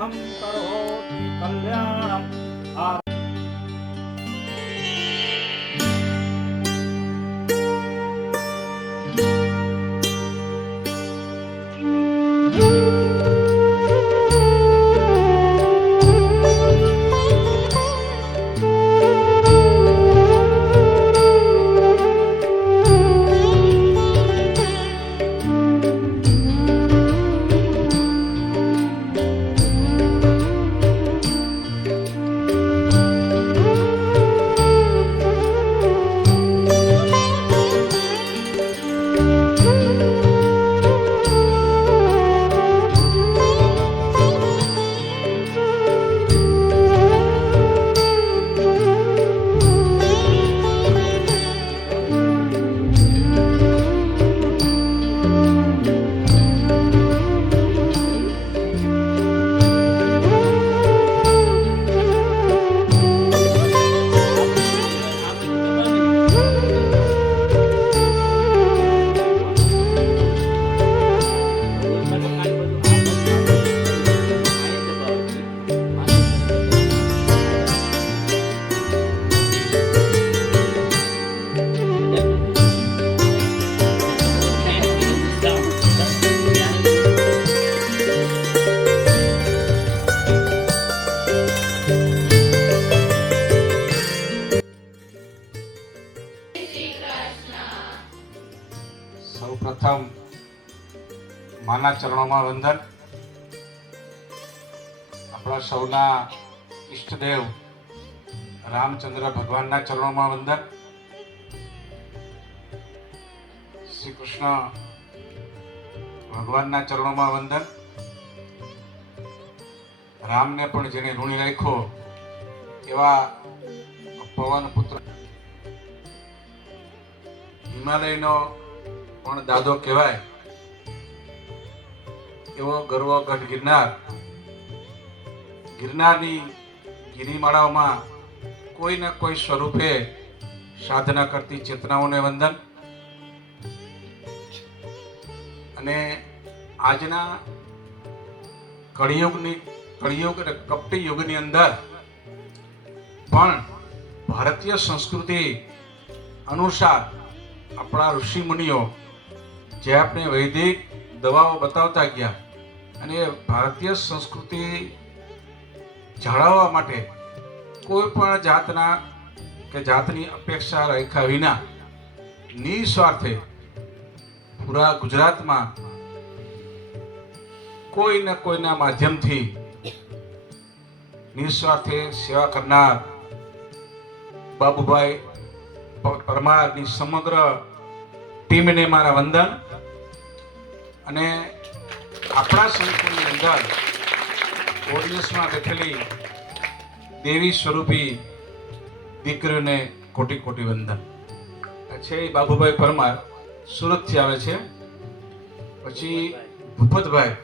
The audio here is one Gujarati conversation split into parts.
શુભમ કરોતિ કલ્યાણમ. આ સૌપ્રથમ માના ચરણોમાં વંદન. આપણા સૌના ઈષ્ટદેવ રામચંદ્ર ભગવાનના ચરણોમાં વંદન. શ્રી કૃષ્ણ ભગવાનના ચરણોમાં વંદન. રામને પણ જેને ઋણી રાખ્યો એવા પવન પુત્ર હિમાલયનો પણ દાદો કહેવાય એવો ગર્વ ગઢ ગિરનાર. ગિરનારની ગિરિમાળાઓમાં કોઈ ને કોઈ સ્વરૂપે સાધના કરતી ચેતનાઓને વંદન. અને આજના કળિયુગ અને કપટી યુગની અંદર પણ ભારતીય સંસ્કૃતિ અનુસાર આપણા ઋષિ મુનિઓ જે આપણે વૈદિક દવાઓ બતાવતા ગયા અને ભારતીય સંસ્કૃતિ જાળવવા માટે કોઈ પણ જાતની અપેક્ષા રાખ્યા વિના નિસ્વાર્થે પૂરા ગુજરાતમાં કોઈ ને કોઈના માધ્યમથી નિસ્વાર્થે સેવા કરનાર બાબુભાઈ પરમારની સમગ્ર ટીમને મારા વંદન. અને આપણા સંકુલની અંદર ઓડિયન્સમાં બેઠેલી દેવી સ્વરૂપી દીકરીઓને કોટી કોટી વંદન. છે બાબુભાઈ પરમાર સુરતથી આવે છે. પછી ભૂપતભાઈ,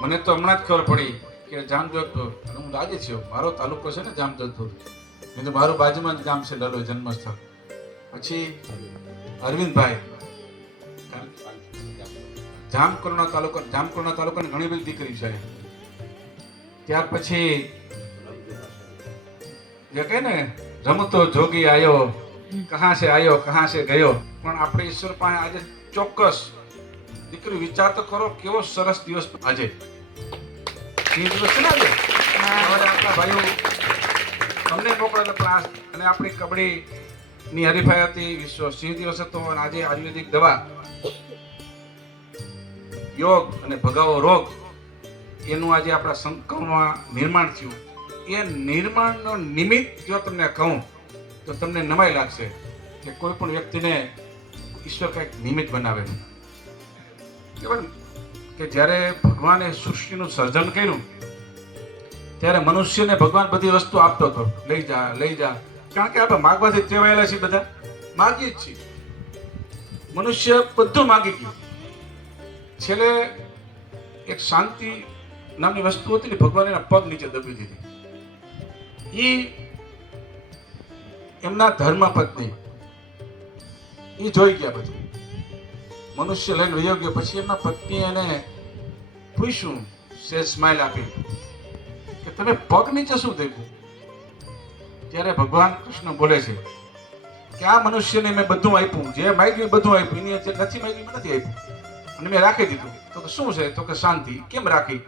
મને તો હમણાં જ ખબર પડી કે જામજોધપુર, અને હું રાજી છું, મારો તાલુકો છે ને જામજોધપુર, મેં તો મારું બાજુમાં જ ગામ છે લલોઈ જન્મસ્થળ. પછી અરવિંદભાઈ, જામકુરના તાલુકાની ઘણી બધી દીકરી છે. ત્યાર પછી જે કહે ને રમતો જોગી આયો, કહા સે આયો કહા સે ગયો. પણ આપણે ઈશ્વર પાસે આજે ચોક્કસ દીકરી વિચાર તો કરો કેવો સરસ દિવસ આજે દિવસ છે ને આજે. આપણા ભાઈઓ તમને મોકલેલા ક્લાસ અને આપણી કબડ્ડી ની હરીફાઈ હતી, વિશ્વ સિંહ દિવસ હતો. અને આજે આયુર્વેદિક દવા યોગ અને ભગાવો રોગ એનું આજે આપણા સંકલ્પમાં નિર્માણ થયું. એ નિર્માણનો નિમિત્ત જો તમને કહું તો તમને નવાઈ લાગશે કે કોઈ પણ વ્યક્તિને ઈશ્વર કંઈક નિમિત્ત બનાવે કે જ્યારે ભગવાને સૃષ્ટિનું સર્જન કર્યું ત્યારે મનુષ્યને ભગવાન બધી વસ્તુ આપતો હતો, લઈ જા. કારણ કે આપણે માગવાથી ટેવાયેલા છીએ, બધા માગીએ જ છીએ. મનુષ્ય બધું માગી ગયું. છેલ્લે એક શાંતિ નામની વસ્તુ હતી ને, ભગવાન એના પગ નીચે દબી દીધી. એ એમના ધર્મપત્ની એ જોઈ ગયા બધું. મનુષ્ય લઈને વયો ગયો. પછી એમના પત્ની એને પૂછ્યું, સે સ્માઇલ આપી તમે પગ નીચે શું દેખો? ત્યારે ભગવાન કૃષ્ણ બોલે છે કે આ મનુષ્યને મેં બધું આપ્યું, જે માગ્યું એ બધું આપ્યું, એની જે નથી માગ્યું એ નથી આપ્યું, અને મેં રાખી દીધું. તો કે શું છે? તો કે શાંતિ. કેમ રાખી?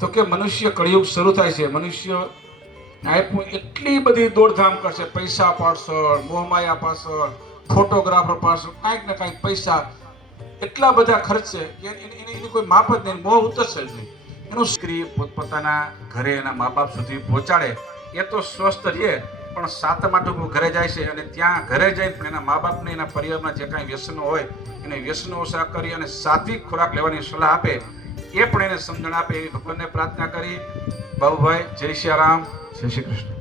તો કે મનુષ્ય કળિયુગ શરૂ થાય છે, મનુષ્ય આપ્યું એટલી બધી દોડધામ કરશે, પૈસા પાછળ, મોહમાયા પાછળ, ફોટોગ્રાફર પાછળ, કાંઈક ને કાંઈક પૈસા એટલા બધા ખર્ચશે કે એની કોઈ માપ જ નહીં, મોહ ઉતરશે જ નહીં. એનું સ્ત્રી પોતપોતાના ઘરે એના મા બાપ સુધી પહોંચાડે એ તો સ્વસ્થ રહે, પણ સાતમ આઠમ ઘરે જાય છે અને ત્યાં ઘરે જઈને પણ એના મા બાપને, એના પરિવારના જે કાંઈ વ્યસનો હોય એને વ્યસનો ઓછા કરી અને સાત્વિક ખોરાક લેવાની સલાહ આપે, એ પણ એને સમજણ આપે એવી ભગવાનને પ્રાર્થના કરી. બાબુભાઈ, જય શ્રી રામ, જય શ્રી કૃષ્ણ.